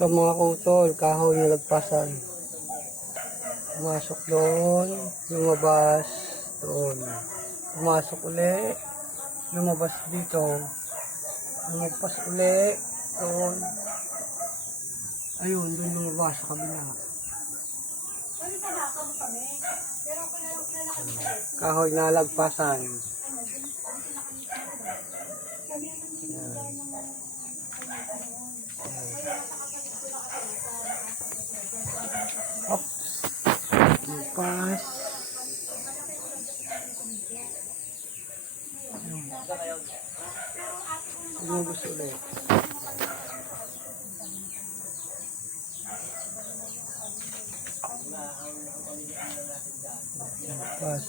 Ito mga kutol, kahoy na lagpasan. Pumasok doon, lumabas doon. Pumasok uli, lumabas dito. Lumagpas uli doon. Ayun, doon lumabas sa kabila. Kahoy na lagpasan. Oops. Lupas. Lumabas ulit. Lupas.